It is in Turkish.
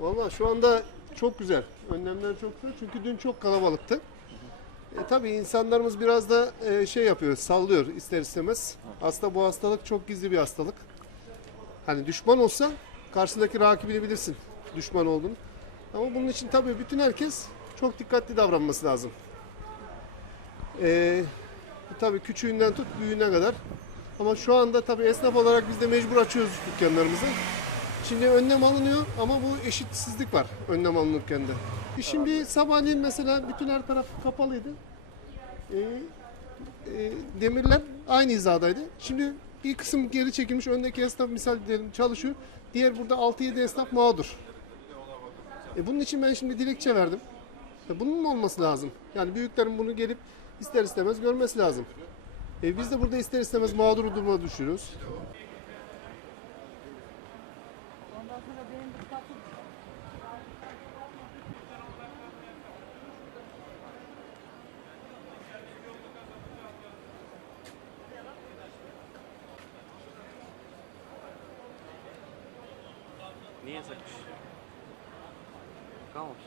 Valla şu anda çok güzel. Önlemler çok güzel. Çünkü dün çok kalabalıktı. E, tabii insanlarımız biraz da e, şey yapıyor, sallıyor ister istemez. Aslında bu hastalık çok gizli bir hastalık. Hani düşman olsa karşıdaki rakibini bilirsin düşman olduğunu. Ama bunun için tabii bütün herkes çok dikkatli davranması lazım. E, tabii küçüğünden tut büyüğüne kadar. Ama şu anda tabii esnaf olarak biz de mecbur açıyoruz dükkanlarımızı. Şimdi önlem alınıyor ama bu eşitsizlik var önlem alınırken de. Şimdi sabahleyin mesela bütün her taraf kapalıydı. Ee, e, demirler aynı hizadaydı. Şimdi bir kısım geri çekilmiş. Öndeki esnaf misal diyelim çalışıyor. Diğer burada 6-7 esnaf mağdur. E, bunun için ben şimdi dilekçe verdim. E, bunun mu olması lazım? Yani büyüklerin bunu gelip ister istemez görmesi lazım. E, biz de burada ister istemez mağdur duruma düşüyoruz. Niye yasakmış? Kalmamış.